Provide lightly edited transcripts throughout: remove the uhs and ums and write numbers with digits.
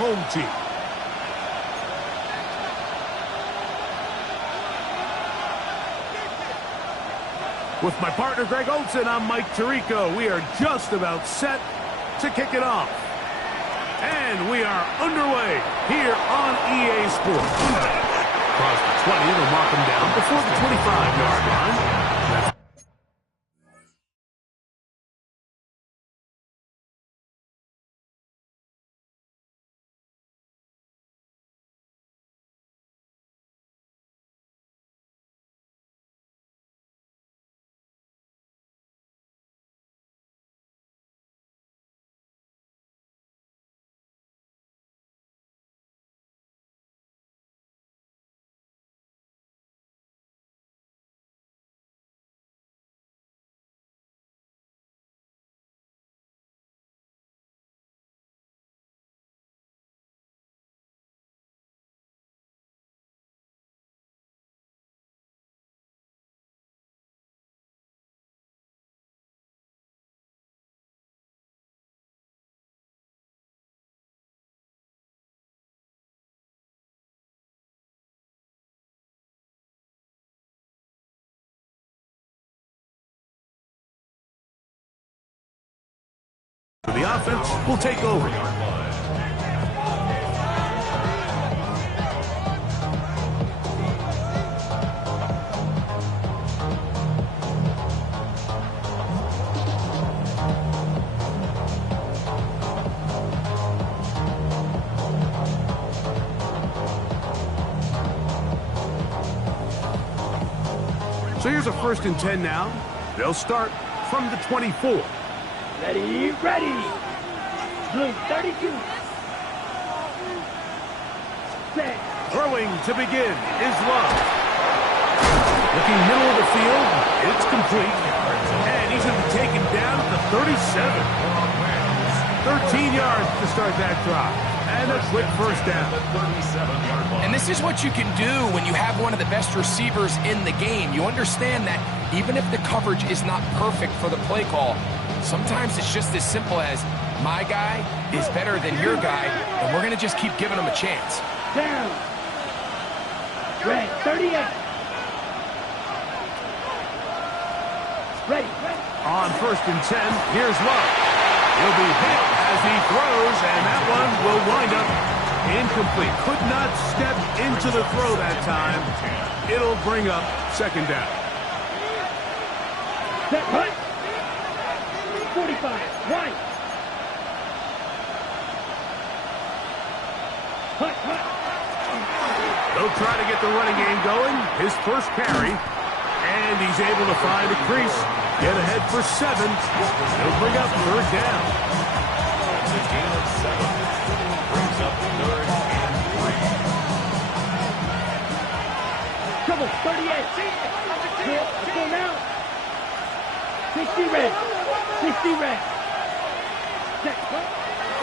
home team. With my partner, Greg Olson, I'm Mike Tirico. We are just about set to kick it off. And we are underway here on EA Sports. Across the 20, they'll mark him down before the 25-yard line. The offense will take over. So here's a 1st and 10 now. They'll start from the 24. Ready, ready. Blue 32. Set. Throwing to begin is Love. Looking middle of the field, it's complete. And he's going to be taken down at the 37. 13 yards to start that drive. And a quick 1st down. And this is what you can do when you have one of the best receivers in the game. You understand that even if the coverage is not perfect for the play call, sometimes it's just as simple as my guy is better than your guy, and we're going to just keep giving him a chance. Down. Red 38. Ready. On 1st and 10, here's Love. He'll be hit as he throws, and that one will wind up incomplete. Could not step into the throw that time. It'll bring up 2nd down. Set right. 45. Right. Hut, hut. They'll try to get the running game going. His 1st carry. And he's able to find a crease. Get ahead for 7. They'll bring up 3rd down. It's a gain of 7. Brings up 3rd and 3. Trouble 38. Let's go now. 60 red. 60 red. Set.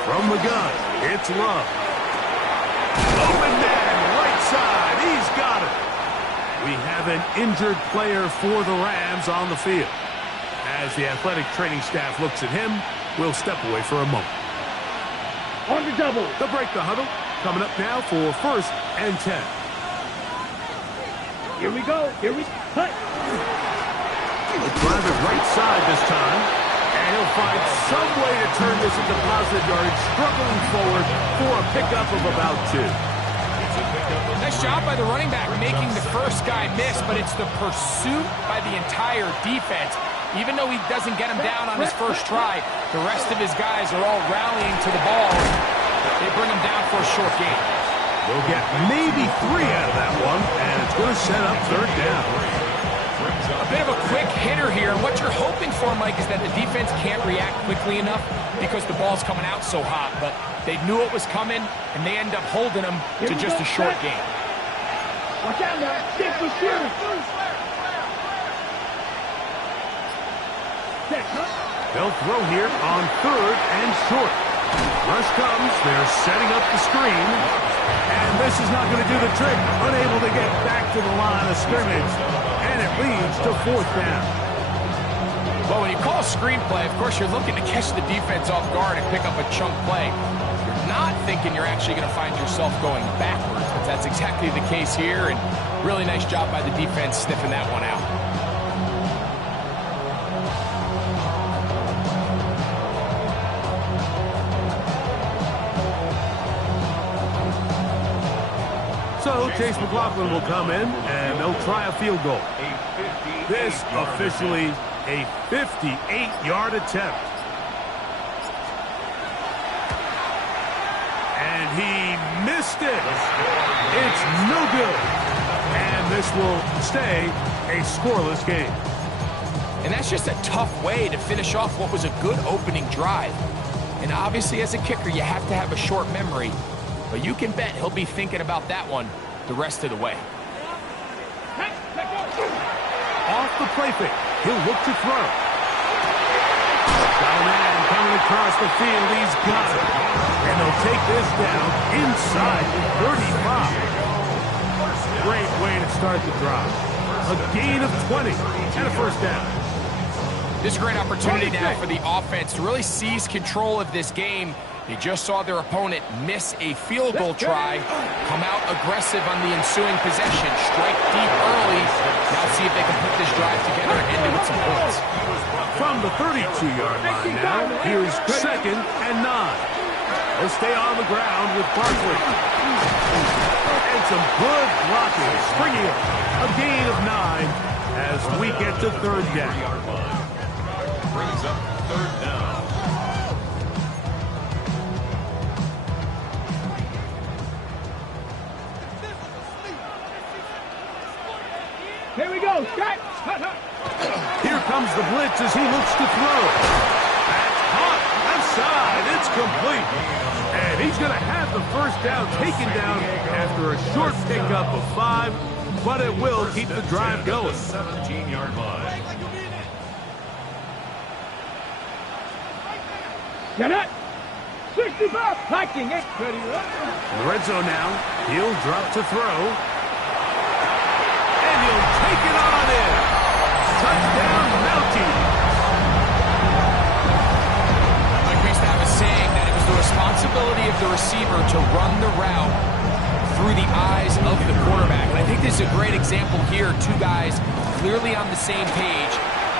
From the gun, it's Love. Open man, right side. He's got it. We have an injured player for the Rams on the field. As the athletic training staff looks at him, we'll step away for a moment. On the double. They'll break the huddle. Coming up now for 1st and 10. Here we go. Here we cut. He'll drive it right side this time. And he'll find some way to turn this into positive yardage, struggling forward for a pickup of about 2. Nice job by the running back making the 1st guy miss, but it's the pursuit by the entire defense. Even though he doesn't get him down on his 1st try, the rest of his guys are all rallying to the ball. They bring him down for a short gain. We'll get maybe 3 out of that one, and it's going to set up 3rd down. A bit of a quick hitter here, and what you're hoping for, Mike, is that the defense can't react quickly enough because the ball's coming out so hot, but they knew it was coming, and they end up holding him to just a short gain. Watch out now. Stick with Shearer. They'll throw here on 3rd and short. Rush comes. They're setting up the screen. And this is not going to do the trick. Unable to get back to the line of scrimmage. And it leads to 4th down. Well, when you call a screen play, of course, you're looking to catch the defense off guard and pick up a chunk play. You're not thinking you're actually going to find yourself going backwards, but that's exactly the case here, and really nice job by the defense sniffing that one out. So Chase McLaughlin will come in, and they'll try a field goal. This officially a 58-yard attempt. And he missed it. It's no good. And this will stay a scoreless game. And that's just a tough way to finish off what was a good opening drive. And obviously, as a kicker, you have to have a short memory. But you can bet he'll be thinking about that one the rest of the way. Off the play fake. He'll look to throw. Got a man coming across the field. He's got it. And they'll take this down inside the 35. Great way to start the drive. A gain of 20 and a first down. This is a great opportunity now for the offense to really seize control of this game. They just saw their opponent miss a field goal try, come out aggressive on the ensuing possession, strike deep early. Now see if they can put this drive together and end it with some points. From the 32-yard line now, here's 2nd and 9. They'll stay on the ground with Barkley. And some good blocking, springing up. A gain of 9 as we get to 3rd down. Brings up 3rd down. Here we go, Scott. Here comes the blitz as he looks to throw. That's caught. Outside. It's complete. And he's going to have the first down taken down after a short pickup of 5, but it will keep the drive going. 17-yard line. Get it. 65. Hiking it. In the red zone now. He'll drop to throw. And he'll take it on in. Touchdown, Mountie. Like we used to have a saying that it was the responsibility of the receiver to run the route through the eyes of the quarterback. And I think this is a great example here. Two guys clearly on the same page.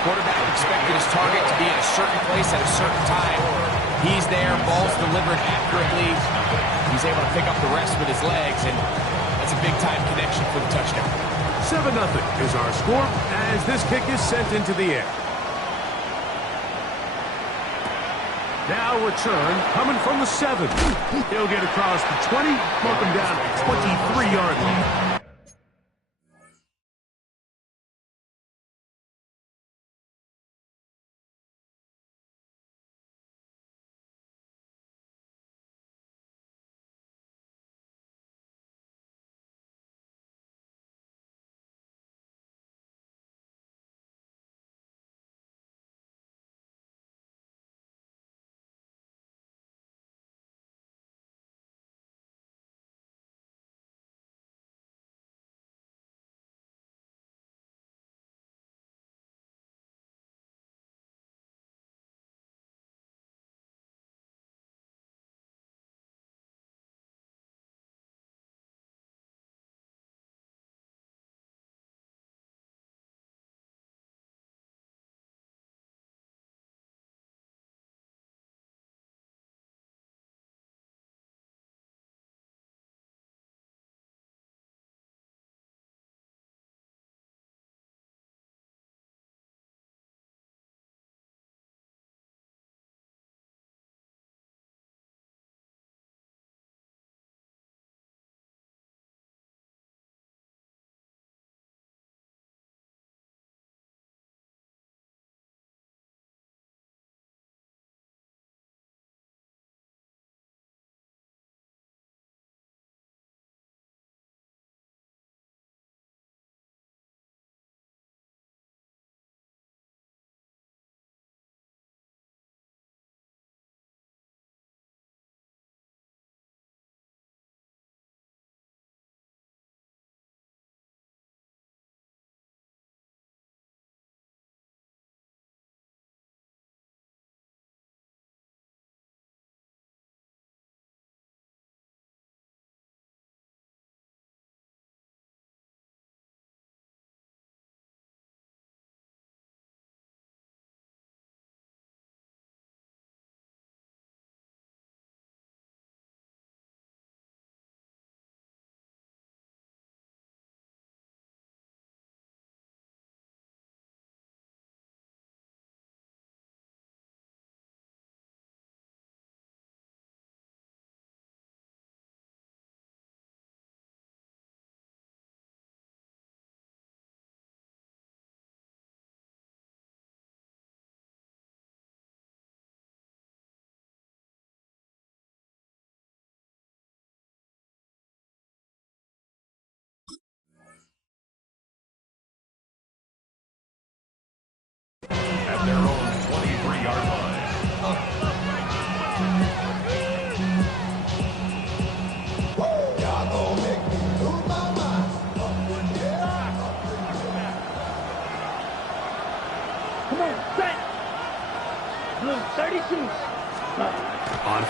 Quarterback expected his target to be in a certain place at a certain time. He's there, ball's delivered accurately. He's able to pick up the rest with his legs, and that's a big-time connection for the touchdown. 7-0 is our score as this kick is sent into the air. Now return coming from the 7. He'll get across the 20, mark him down at 23-yard line.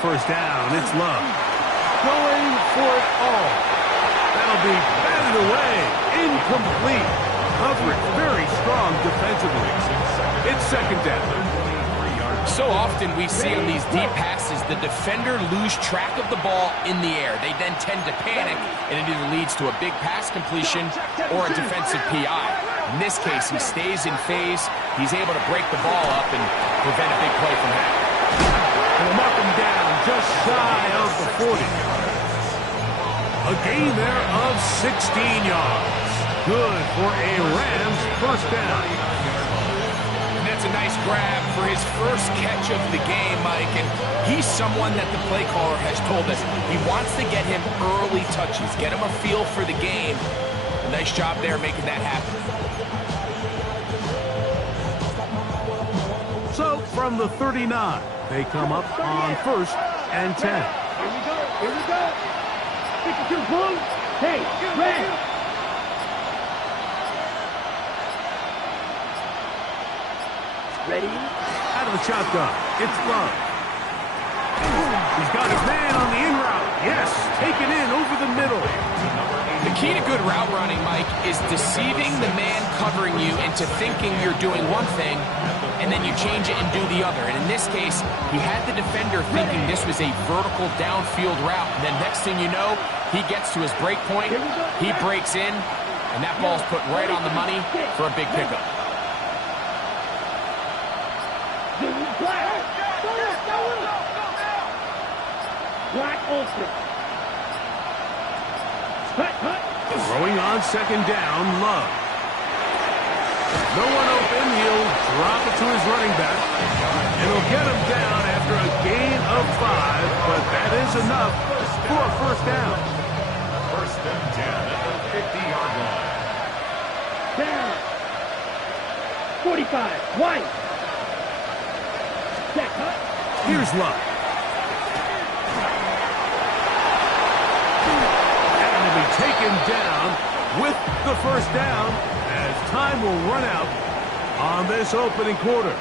first down. It's Love. Going for it all. That'll be batted away. Incomplete. Coverage very strong defensively. It's second down. So often we see on these deep passes, the defender lose track of the ball in the air. They then tend to panic, and it either leads to a big pass completion or a defensive PI. In this case, he stays in phase. He's able to break the ball up and prevent a big play from happening. And mark him down just shy of the 40. A gain there of 16 yards. Good for a Rams first down. And that's a nice grab for his first catch of the game, Mike. And he's someone that the play caller has told us he wants to get him early touches, get him a feel for the game. A nice job there making that happen. So from the 39, they come up on 1st and 10. Here we go. Here we go. 52 blue. Hey, red. Ready? Out of the shotgun, it's Love. He's got his man on the in route. Yes, taken in over the middle. The key to good route running, Mike, is deceiving the man covering you into thinking you're doing one thing, and then you change it and do the other. And in this case, he had the defender thinking this was a vertical downfield route. And then next thing you know, he gets to his break point, he breaks in, and that ball's put right on the money for a big pickup. Black open. Throwing on second down, Love. No one open. He'll drop it to his running back. And he'll get him down after a gain of 5, but that is enough for a first down. First and 10 at the 50-yard line. Down. 45. White. Check. Here's Love. And he'll be taken down with the first down as time will run out on this opening quarter.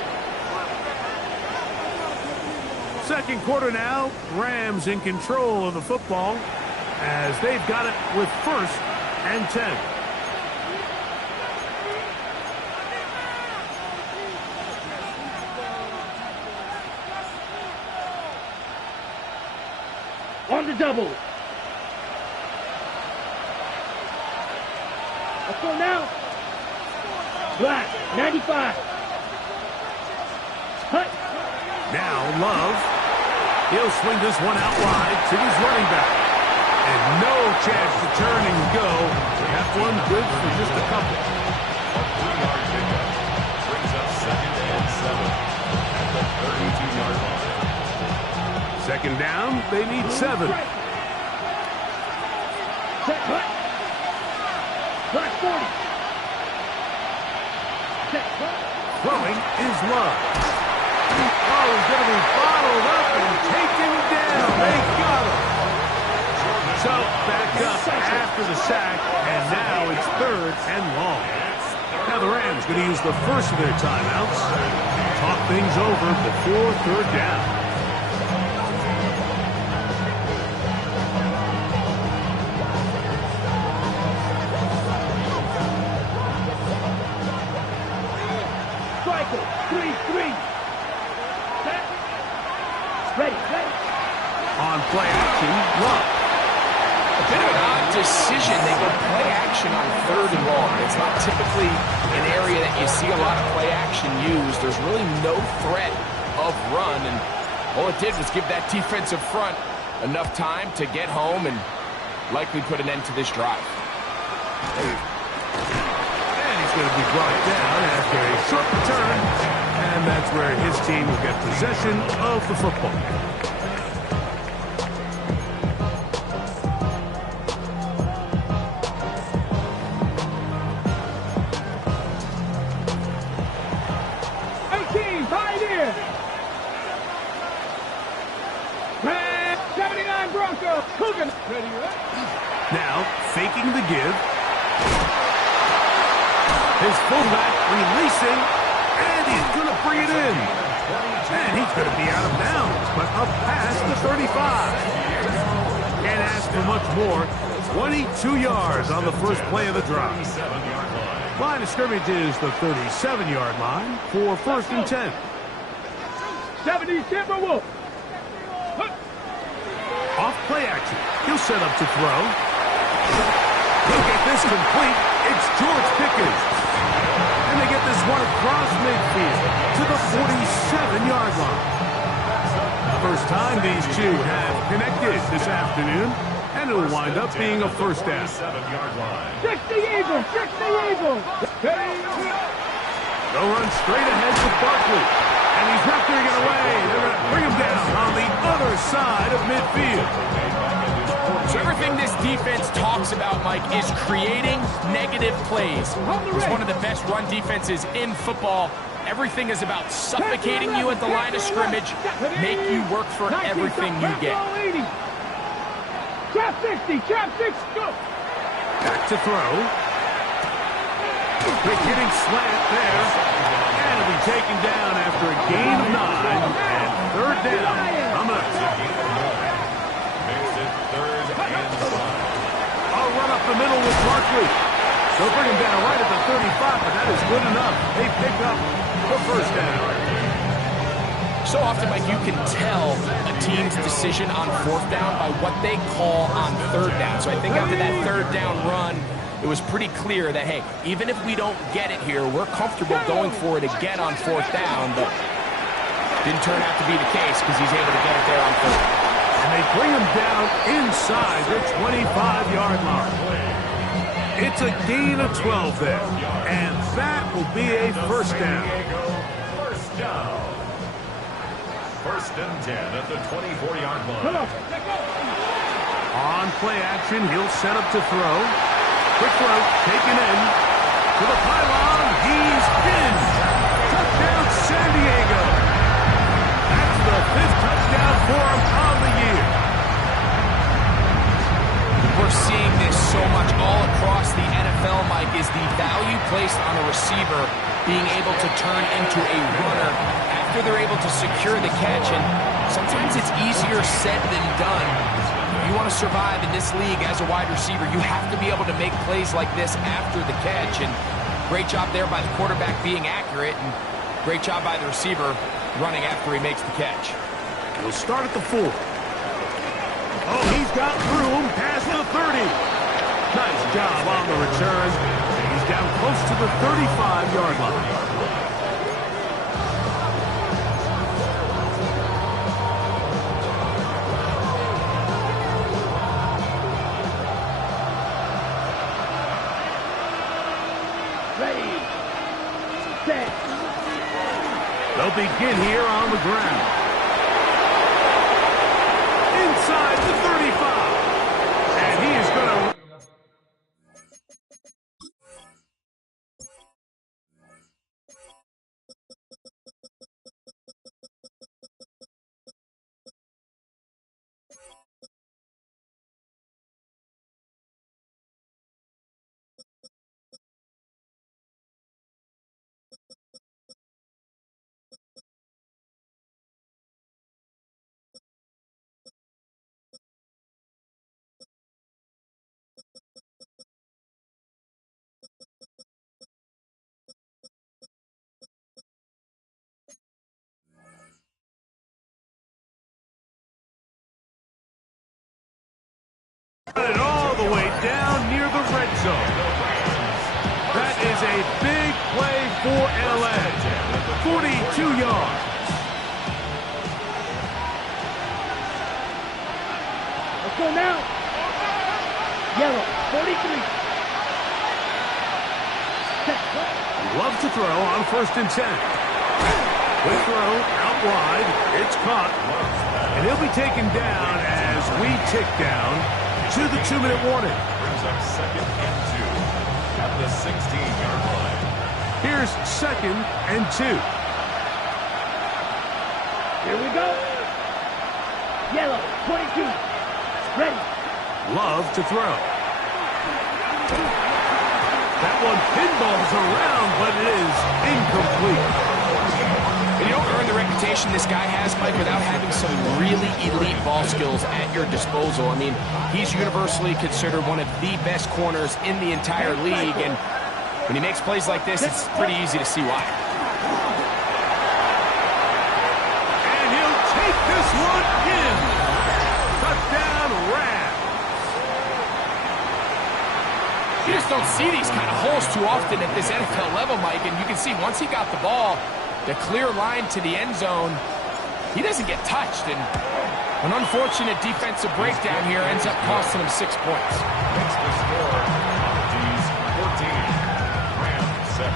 Second quarter now, Rams in control of the football as they've got it with 1st and 10. On the double. Let's go now. Black, 95. Hut. Now Love. He'll swing this one out wide to his running back. And no chance to turn and go. That one good for just a couple. A 3-yard pickup brings up 2nd and 7 at the 32-yard line. Second down, they need 7. Check, hut. Black 40. Check, hut. Throwing is Love. Oh, he's going to be bottled up and taken down. They got him. So back up after the sack, and now it's 3rd and long. Now the Rams going to use the first of their timeouts. Talk things over before 3rd down. Striker, 3-3. Set. Ready. On play action, Love. A bit of an odd decision. They go play action on 3rd and long. It's not typically an area that you see a lot of play action used. There's really no threat of run, and all it did was give that defensive front enough time to get home and likely put an end to this drive. And he's going to be brought down after a short return, and that's where his team will get possession of the football. Now, faking the give. His fullback releasing, and he's going to bring it in. And he's going to be out of bounds, but up past the 35. Can't ask for much more. 22 yards on the first play of the drive. Line of scrimmage is the 37-yard line for 1st and 10. 70 Timberwolves. Off play action. He'll set up to throw. He'll get this complete. It's George Pickens. And they get this one across midfield to the 47-yard line. First time these two have connected this afternoon, and it'll wind up being a first down. 60 Eagles, 60 Eagles. They'll run straight ahead with Barkley. And he's not going to get away. They're going to bring him down on the other side of midfield. So everything this defense talks about, Mike, is creating negative plays. It's one of the best run defenses in football. Everything is about suffocating you at the line of scrimmage, make you work for everything you get. Trap 60, trap 6, go. Back to throw. Quick hitting slant there. And it'll be taken down after a gain of 9 and 3rd down. I'm going to I'll run up the middle with Barkley. They'll bring him down right at the 35, but that is good enough. They pick up the first down. So often, Mike, you can tell a team's decision on 4th down by what they call on 3rd down. So I think after that 3rd down run, it was pretty clear that, hey, even if we don't get it here, we're comfortable going for it again on 4th down, but didn't turn out to be the case because he's able to get it there on 3rd. And they bring him down inside the 25-yard line. It's a gain of 12 there, and that will be a first down. First down. 1st and 10 at the 24-yard line. On play action, he'll set up to throw. Quick throw, taken in. To the pylon, he's in. Touchdown, San Diego. That's the 5th touchdown for him on the year. We're seeing this so much all across the NFL, Mike, is the value placed on a receiver being able to turn into a runner after they're able to secure the catch. And sometimes it's easier said than done. You want to survive in this league as a wide receiver, you have to be able to make plays like this after the catch. And great job there by the quarterback being accurate, and great job by the receiver running after he makes the catch. We'll start at the 4. Oh, he's got room past the 30. Nice job on the return. He's down close to the 35-yard line. They'll begin here on the ground. Inside the 35. And he is going to... It all the way down near the red zone. That is a big play for LA. 42 yards. Let's go now. Yellow, 43. Love to throw on 1st and 10. Quick throw out wide. It's caught. And he'll be taken down as we tick down to the 2-minute warning. Brings up 2nd and 2 at the 16-yard line. Here's 2nd and 2. Here we go. Yellow, 22. Ready. Love to throw. That one pinballs around, but it is incomplete. You don't earn the reputation this guy has, Mike, without having some really elite ball skills at your disposal. I mean, he's universally considered one of the best corners in the entire league, and when he makes plays like this, it's pretty easy to see why. And he'll take this one in. Touchdown, Rams. You just don't see these kind of holes too often at this NFL level, Mike, and you can see once he got the ball, the clear line to the end zone, he doesn't get touched, and an unfortunate defensive breakdown here ends up costing him 6 points. Next to score, G's 14, Rams 7.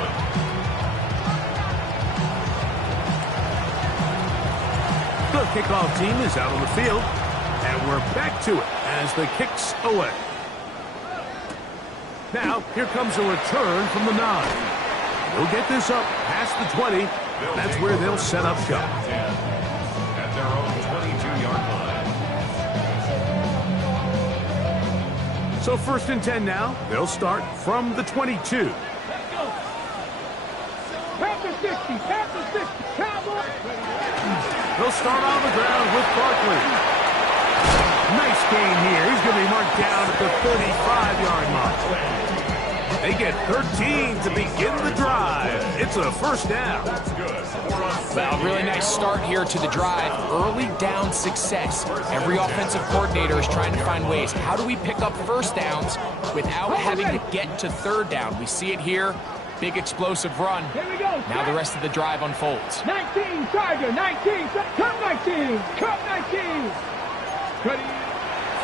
The kickoff team is out on the field, and we're back to it as the kick's away. Now, here comes a return from the 9. We'll get this up past the 20. That's where they'll set up shop. At their own 22-yard line. So 1st and 10 now. They'll start from the 22. Past the 60, past the 60, Cowboy. They'll start on the ground with Barkley. Nice gain here. He's going to be marked down at the 35-yard mark. They get 13 to begin the drive. It's a first down. Well, really nice start here to the drive. Early down success. Every offensive coordinator is trying to find ways. How do we pick up first downs without having to get to 3rd down? We see it here. Big explosive run. Here we go. Now the rest of the drive unfolds. 19, Charger, 19, cut 19, cut 19.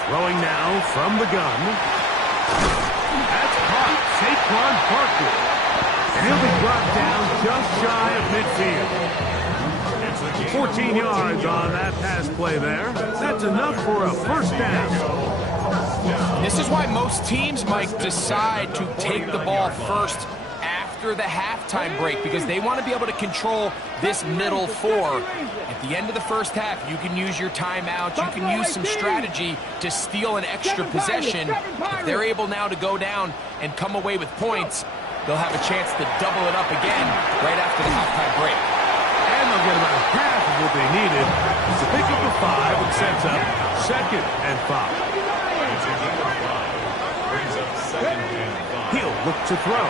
Throwing now from the gun. That's caught. Saquon Barkley. And he'll be brought down just shy of midfield. 14 yards on that pass play there. That's enough for a first down. This is why most teams, Mike, decide to take the ball first after the halftime break, because they want to be able to control this middle 4. At the end of the first half, you can use your timeouts, you can use some strategy to steal an extra possession. If they're able now to go down and come away with points, they'll have a chance to double it up again right after the halftime break. And they'll get about half of what they needed to pick up the 5 and sets up 2nd and 5. He'll look to throw.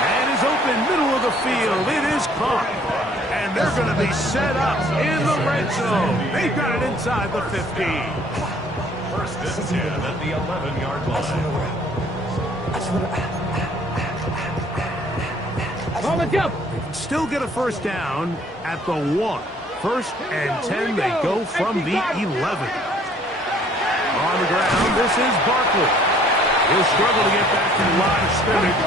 And is open middle of the field. It is caught. And they're going to be set up in the red zone. They've got it inside the 15. 1st and 10 at the 11-yard line. On the jump. They can still get a first down at the 1. 1st and 10, they go from the 11. On the ground, this is Barkley. He'll struggle to get back to the line of scrimmage.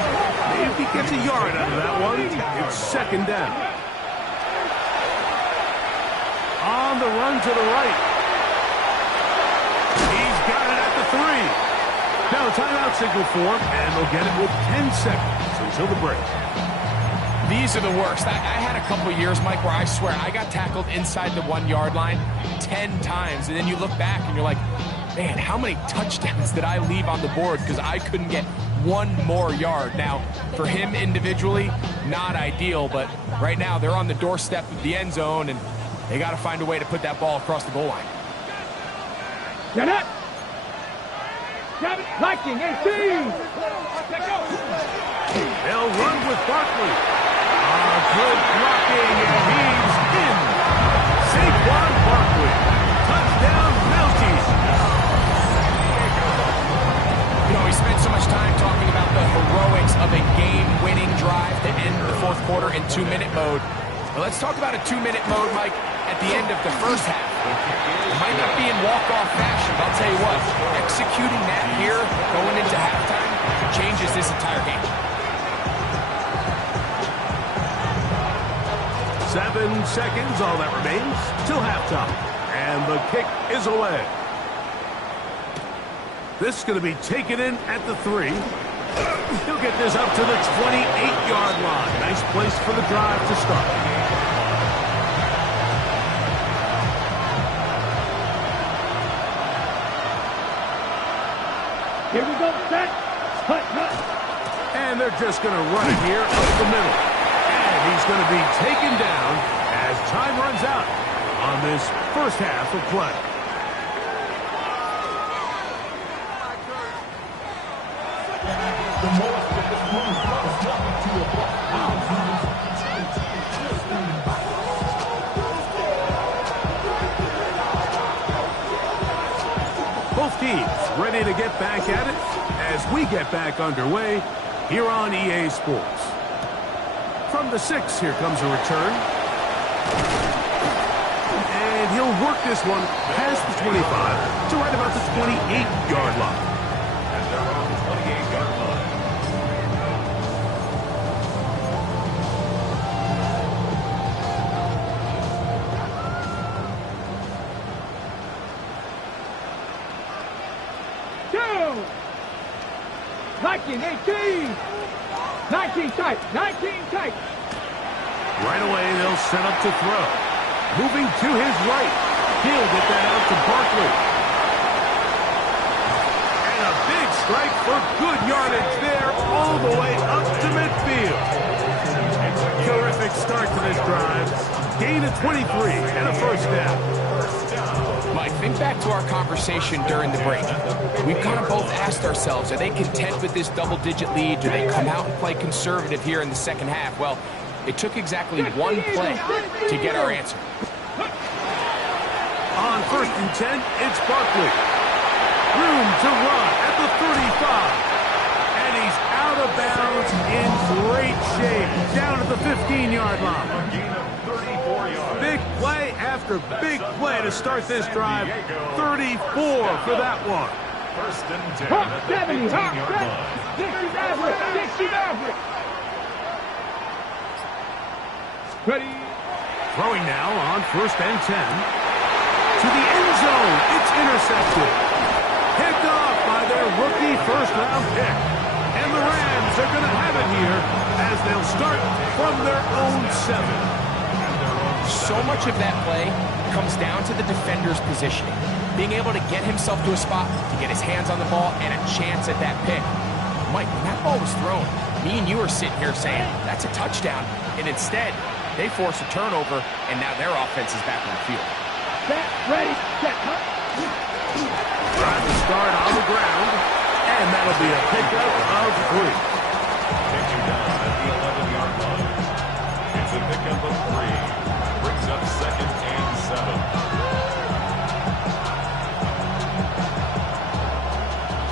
Maybe if he gets a yard out of that one, it's 2nd down. On the run to the right. He's got it at the 3. Now a timeout signal for him, and they'll get it with 10 seconds until the break. These are the worst. I had a couple years, Mike, where I swear I got tackled inside the 1-yard line 10 times, and then you look back and you're like, man, how many touchdowns did I leave on the board because I couldn't get one more yard? Now, for him individually, not ideal, but right now they're on the doorstep of the end zone, and they got to find a way to put that ball across the goal line. Get it. Grab it. Lightning, 18. They'll run with Barkley. Good blocking, and he's in. Saquon Barkley. Touchdown, Mounties. You know, we spent so much time talking about the heroics of a game-winning drive to end the 4th quarter in 2-minute mode. Well, let's talk about a 2-minute mode, Mike, at the end of the first half. It might not be in walk-off fashion, but I'll tell you what, executing that here, going into halftime, changes this entire game. 7 seconds, all that remains, till halftime. And the kick is away. This is going to be taken in at the 3. He'll get this up to the 28-yard line. Nice place for the drive to start. Here we go, set. Cut. And they're just going to run it here up the middle. he's going to be taken down as time runs out on this first half of play. Both teams ready to get back at it as we get back underway here on EA Sports. From the 6, here comes a return. And he'll work this one past the 25 to right about the 28-yard line. At their own 28-yard line. Two. 19, 18. 19 tight. 19 tight. Right away, they'll set up to throw. Moving to his right. He'll get that out to Barkley. And a big strike for good yardage there all the way up to midfield. Terrific start to this drive. Gain of 23 and a first down. Mike, think back to our conversation during the break. We've kind of both asked ourselves, are they content with this double-digit lead? Do they come out and play conservative here in the second half? Well, it took exactly one play to get our answer. On 1st and 10, it's Barkley. Room to run at the 35. And he's out of bounds in great shape. Down at the 15-yard line. A gain of 34 yards. Big play after big play to start this drive. 34 for that one. 1st and 10 Hawk at the 70. Hawk 15-yard line. 60 average. 60 average. Ready. Throwing now on 1st and 10. To the end zone. It's intercepted. Picked off by their rookie first-round pick. And the Rams are going to have it here as they'll start from their own 7. So much of that play comes down to the defender's positioning. Being able to get himself to a spot, to get his hands on the ball, and a chance at that pick. Mike, when that ball was thrown, me and you are sitting here saying, that's a touchdown. And instead, they force a turnover, and now their offense is back on the field. Set. Ready. Set. Trying to start on the ground. And that'll be a pickup of 3. Taking down at the 11-yard line. It's a pickup of 3. Brings up 2nd and 7.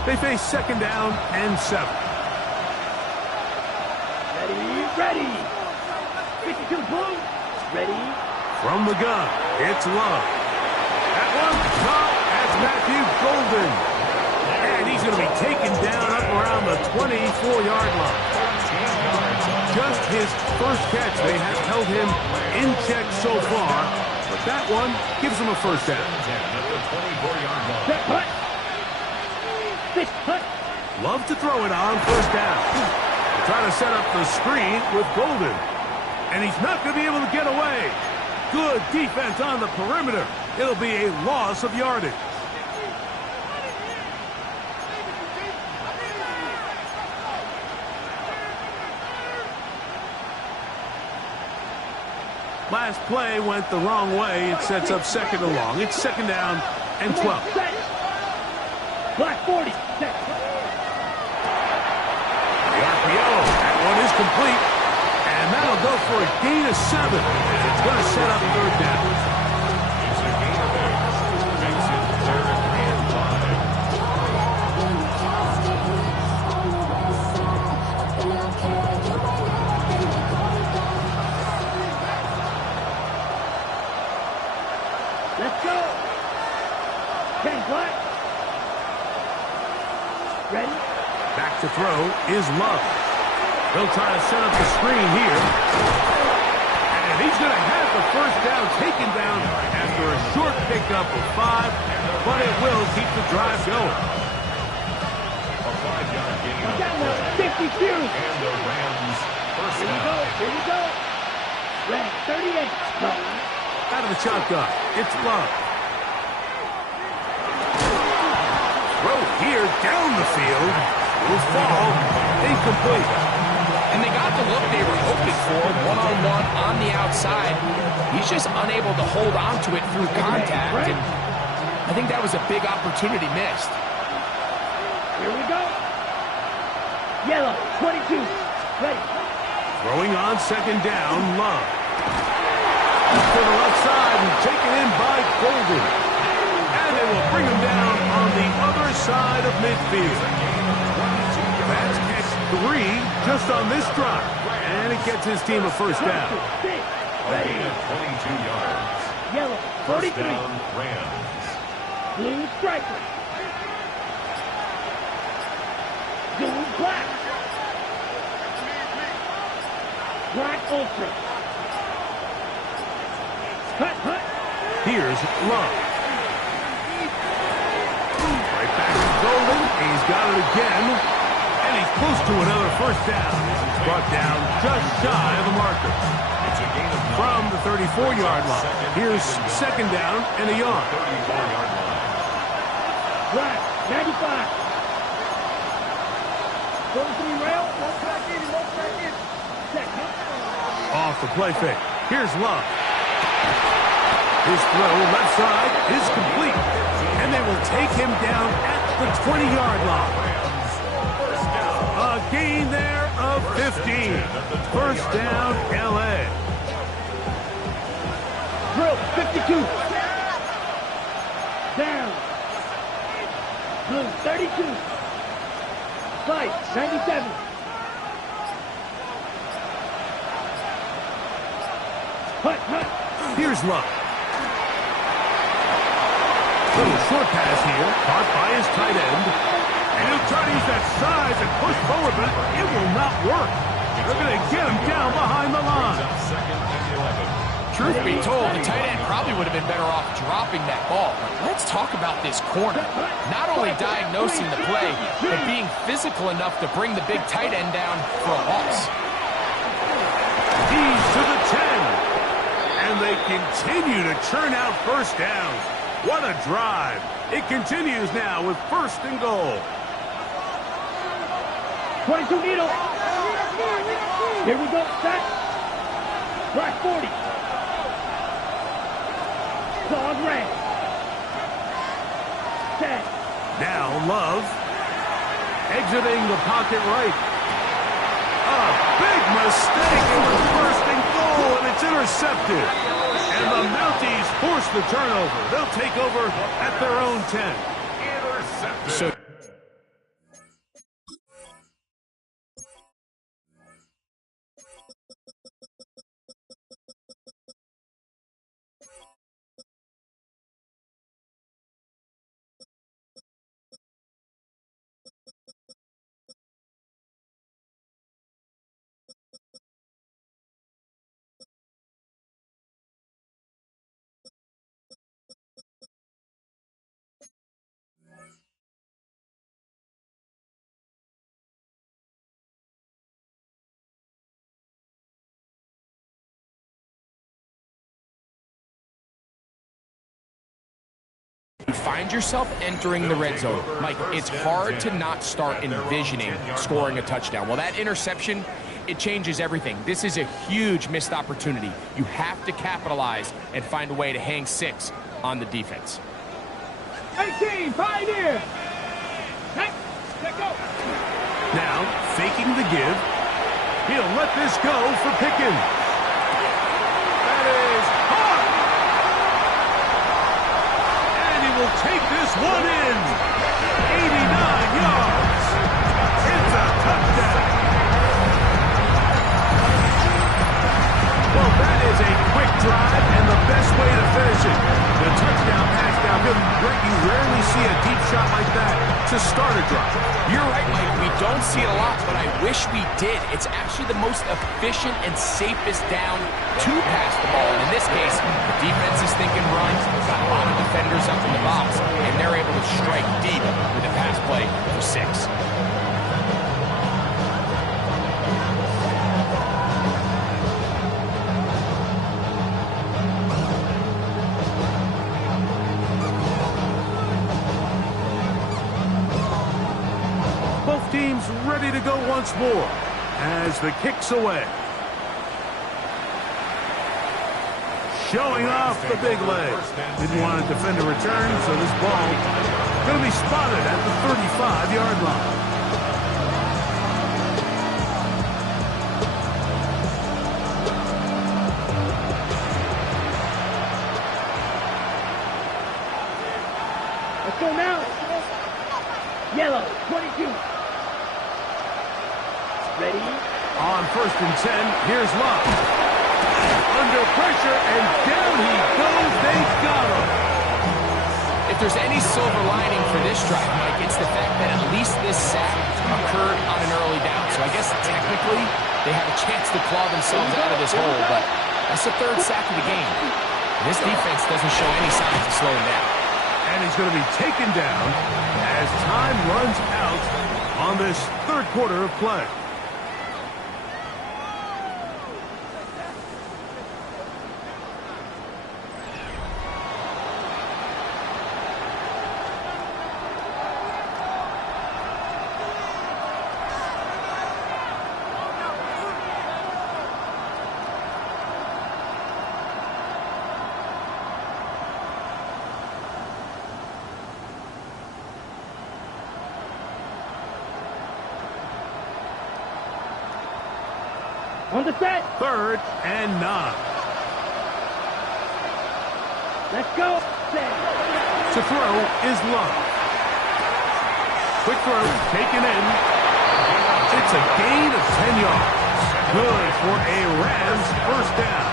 They face 2nd down and 7. Ready. 52 blue. Ready. From the gun, it's Love. At one top, that's Matthew Golden. And he's going to be taken down up around the 24-yard line. Just his first catch. They have held him in check so far, but that one gives him a first down. At the 24-yard line. Set. Hut. 6. Hut. Love to throw it on 1st down. Trying to set up the screen with Golden. And he's not going to be able to get away. Good defense on the perimeter. It'll be a loss of yardage. Last play went the wrong way. It sets up 2nd and long. It's 2nd down and 12. Set. Black 40. Set. The RPO. That one is complete. And that'll go for a gain of 7. It's going to set up 3rd down. It's a gain of 8. Makes it 3rd and 5. Let's go. 10 Black. Ready. Back to throw is Love. He'll try to set up the screen here. And he's going to have the first down taken down after a short pickup of 5, but it will keep the drive going. A 5-yard gain. Down the 52. And the Rams first Here we down. go. Here we go. Red 38. Out of the shotgun, it's Love. Throw here down the field will fall incomplete. And they got the look they were hoping for, one-on-one on the outside. He's just unable to hold on to it through contact, and I think that was a big opportunity missed. Here we go. Yellow, 22. Ready. Throwing on second down, Love. To the left side and taken in by Golden. And they will bring him down on the other side of midfield. That's catch 3 just on this drive. And it gets his team a first down. Ready at 22 yards. Yellow, First 43. down, Rams. Blue striker. Blue black. Black ultra. Cut. Here's Love. Right back to Golden. He's got it again. And he's close to another first down. He's brought down just shy of the marker. It's a gain of 9. From the 34-yard line. Here's second down and a yard. 34-yard line. Black, 95. 43 rail, one back in. Second. Off the play fake. Here's Love. His throw left side is complete. And they will take him down at the 20-yard line. A gain there of 15. First down, L.A. Drill, 52. Down. Blue, 32. Fight, 97. Hut. Here's Love. Little short pass here, caught by his tight end. And he'll try to use that size and push forward, but it will not work. They're going to get him down behind the line. Second and 11. Truth be told, the tight end probably would have been better off dropping that ball. But let's talk about this corner. Not only diagnosing the play, but being physical enough to bring the big tight end down for a loss. He's to the 10. And they continue to churn out first downs. What a drive. It continues now with first and goal. 22 needle. Here we go, set. Black 40. Dog red. Set. Now Love. Exiting the pocket right. A big mistake. It was first and goal, and it's intercepted. And the Mounties force the turnover. They'll take over at their own 10. Intercepted. So you find yourself entering the red zone. Michael, it's hard to not start envisioning scoring a touchdown. Well, that interception, it changes everything. This is a huge missed opportunity. You have to capitalize and find a way to hang 6 on the defense. 18, Pioneer. Hey, let go. Now, faking the give. He'll let this go for Pickens. That is hard. And he will take this one in. 89 yards. It's a touchdown. Well, that is a quick drive and the best way to finish it. The touchdown pass downfield. Brett, you rarely see a deep shot like that to start a drive. You're right, Mike. We don't see it a lot, but I wish we did. It's actually the most efficient and safest down to pass the ball. And in this case, the defense is thinking run. They've got a lot of defenders up in the box, and they're able to strike deep with a pass play for 6. Both teams ready to go once more. as the kick's away. Showing off the big leg. Didn't want to defend a return, so this ball going to be spotted at the 35-yard line. Let's go now. Yellow, 22. Ready? On 1st and 10, here's Love. Under pressure, and down he goes. They got him. If there's any silver lining for this drive, Mike, it's the fact that at least this sack occurred on an early down. So I guess technically they have a chance to claw themselves out of this hole, but that's the 3rd sack of the game. This defense doesn't show any signs of slowing down. And he's going to be taken down as time runs out on this 3rd quarter of play. On the set. 3rd and 9. Let's go. Set. To throw is Love. Quick throw, taken in. It's a gain of 10 yards. Good for a Rams 1st down.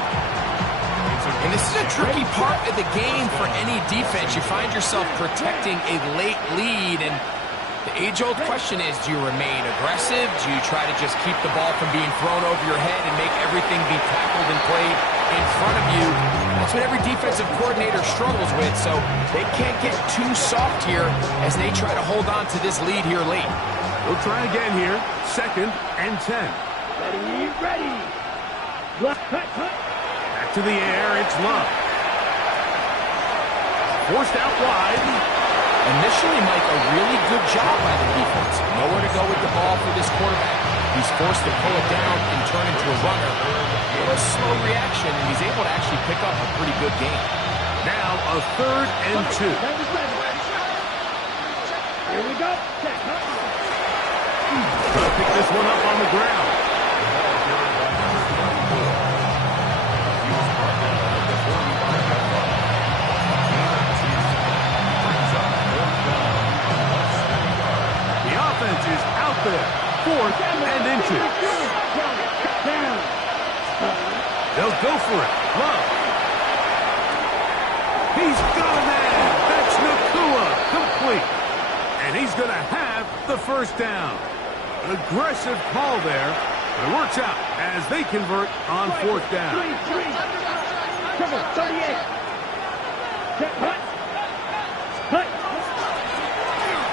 And this is a tricky part of the game for any defense. You find yourself protecting a late lead, and the age-old question is, do you remain aggressive? Do you try to just keep the ball from being thrown over your head and make everything be tackled and played in front of you? That's what every defensive coordinator struggles with, so they can't get too soft here as they try to hold on to this lead here late. We'll try again here. 2nd and 10. Ready, ready. Left, cut. Back to the air, it's Love. Forced out wide. Initially, Mike, a really good job by the defense. Nowhere to go with the ball for this quarterback. He's forced to pull it down and turn into a runner. A little slow reaction, and he's able to actually pick up a pretty good game. Now a 3rd and 2. Here we go. Set. Gonna pick this one up on the ground. Is out there. 4th and inches. They'll go for it. Love. He's got a man. That's Ncaa. Complete. And he's going to have the 1st down. An aggressive call there. But it works out as they convert on 4th down. 38.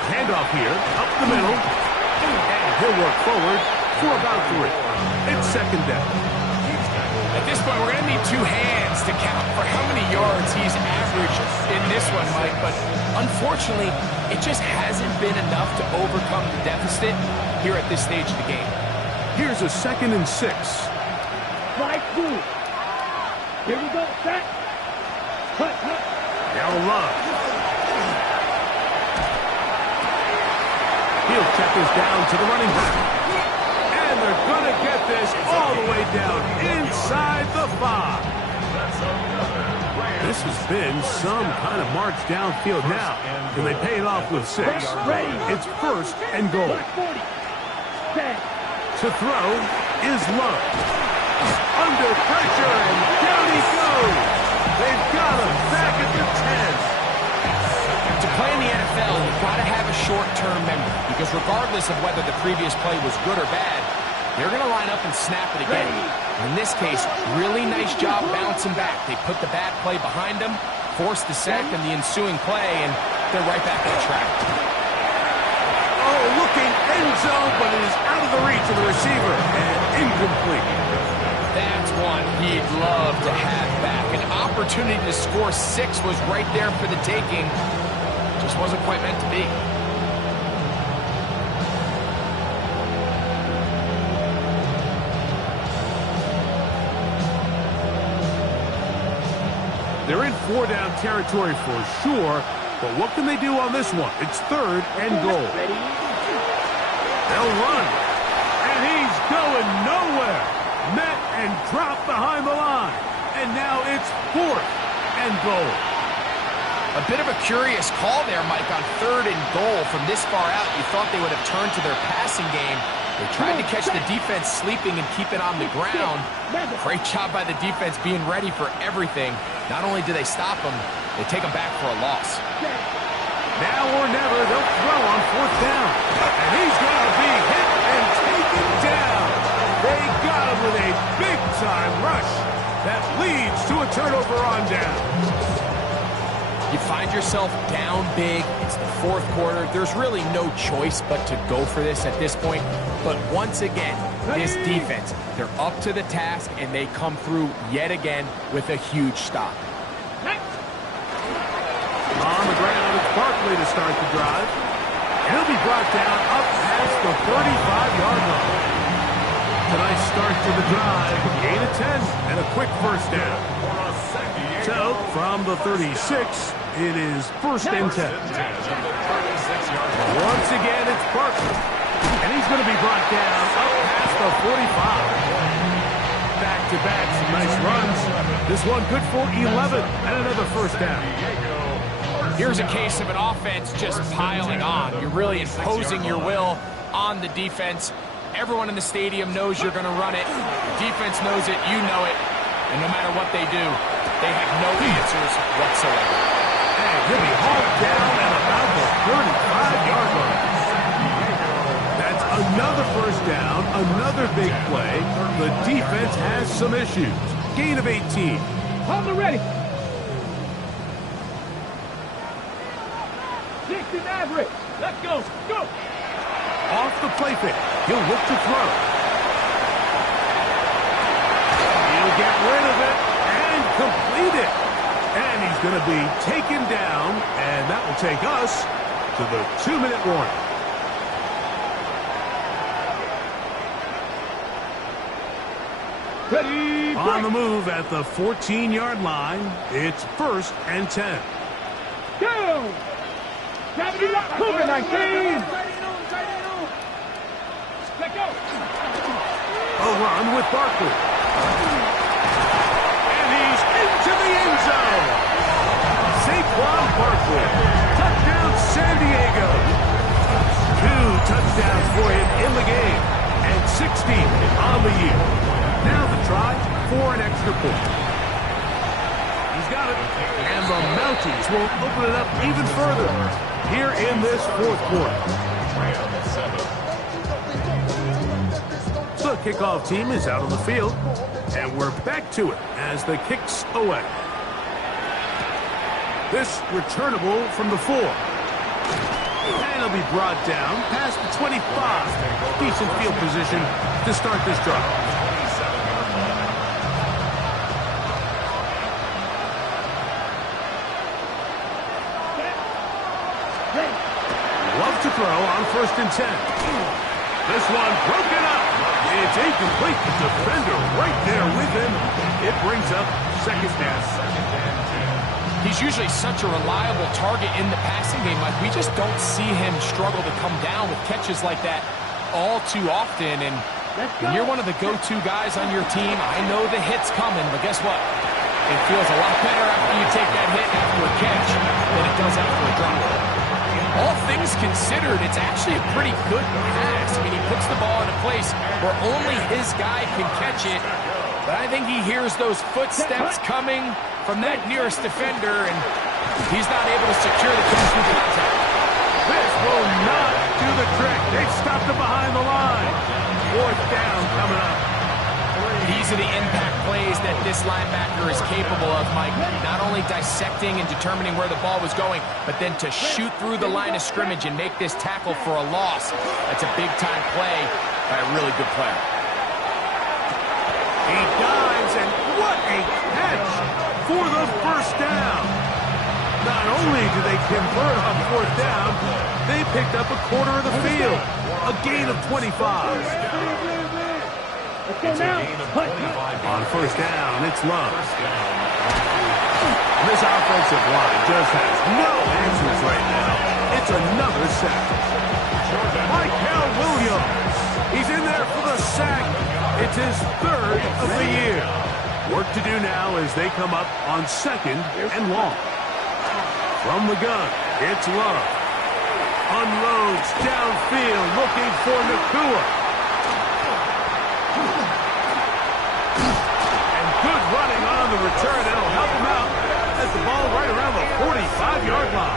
Handoff here, up the middle, and he'll work forward for about 3. It's 2nd down. At this point, we're going to need 2 hands to count for how many yards he's averaged in this one, Mike, but unfortunately, it just hasn't been enough to overcome the deficit here at this stage of the game. Here's a 2nd and 6. Fly through. Here we go, set. Cut. Now Love. He'll check this down to the running back. And they're going to get this all the way down inside the 5. This has been some kind of march downfield now. Can they pay it off with 6? It's 1st and goal. To throw is Love. Under pressure, and down he goes. They've got him back at the 10. To play in the NFL, you've got to have a short-term memory, because regardless of whether the previous play was good or bad, they're going to line up and snap it again. In this case, really nice job bouncing back. They put the bad play behind them, forced the sack in the ensuing play, and they're right back on track. Oh, looking end zone, but it is out of the reach of the receiver, and incomplete. That's one he'd love to have back. An opportunity to score 6 was right there for the taking. Just wasn't quite meant to be. 4-down territory for sure, but what can they do on this one? It's 3rd and goal. They'll run, and he's going nowhere. Met and dropped behind the line, and now it's 4th and goal. A bit of a curious call there, Mike, on 3rd and goal. From this far out, you thought they would have turned to their passing game. They tried to catch the defense sleeping and keep it on the ground. Great job by the defense being ready for everything. Not only do they stop them, they take them back for a loss. Now or never, they'll throw on 4th down. And he's going to be hit and taken down. They got him with a big-time rush that leads to a turnover on down. You find yourself down big. It's the 4th quarter. There's really no choice but to go for this at this point. But once again, this defense, they're up to the task, and they come through yet again with a huge stop. On the ground, it's Barkley to start the drive. He'll be brought down up past the 35-yard line. Tonight's start to the drive, gain of 10, and a quick first down. So, from the 36, it is 1st and 10. Once again, it's Barkley. And he's going to be brought down up past the 45. Back-to-back, some nice runs. This one good for 11, and another first down. Here's a case of an offense just piling on. You're really imposing your will on the defense. Everyone in the stadium knows you're going to run it. The defense knows it. You know it. And no matter what they do, they have no answers whatsoever. And he'll be hauled down at about the 35-yard line. That's another first down, another big play. The defense has some issues. Gain of 18. On the ready. 60 average. Let's go. Go. Off the play fake. He'll look to throw. He'll get rid of it and complete it. And he's going to be taken down, and that will take us to the 2-minute warning. Ready. On the move at the 14-yard line, it's 1st and 10. Go. Gravity lock. Cougar 19. Let go. A run with Barkley. And he's into the end zone. Saquon Barkley. Touchdown San Diego. 2 touchdowns for him in the game. And 60 on the year. Now the try for an extra point. He's got it. And the Mounties will open it up even further here in this 4th quarter. The kickoff team is out on the field, and we're back to it as the kick's away. This returnable from the 4. And he'll be brought down past the 25. Decent field position to start this drive. Love to throw on 1st and 10. This one broken up. It's incomplete. The defender right there with him. It brings up 2nd down. He's usually such a reliable target in the passing game. Like, we just don't see him struggle to come down with catches like that all too often. And when you're one of the go-to guys on your team, I know the hit's coming, but guess what? It feels a lot better after you take that hit after a catch than it does after a drop. All things considered, it's actually a pretty good pass. I mean, he puts the ball in a place where only his guy can catch it. But I think he hears those footsteps coming from that nearest defender, and he's not able to secure the catch through contact. This will not do the trick. They've stopped him behind the line. 4th down coming up. These are the impact plays that this linebacker is capable of, Mike. Not only dissecting and determining where the ball was going, but then to shoot through the line of scrimmage and make this tackle for a loss. That's a big-time play by a really good player. He dives, and what a catch for the first down. Not only do they convert on 4th down, they picked up a quarter of the field. A gain of 25. Let's go now. On 1st down, it's Love. This This offensive line just has no answers right now. It's another sack. Michael Williams. He's in there for the sack. It's his third of the year. Work to do now as they come up on 2nd and long. From the gun, it's Love. Unloads downfield looking for Ncaa. And good running on the return. That'll help him out. That's the ball right around the 45-yard line.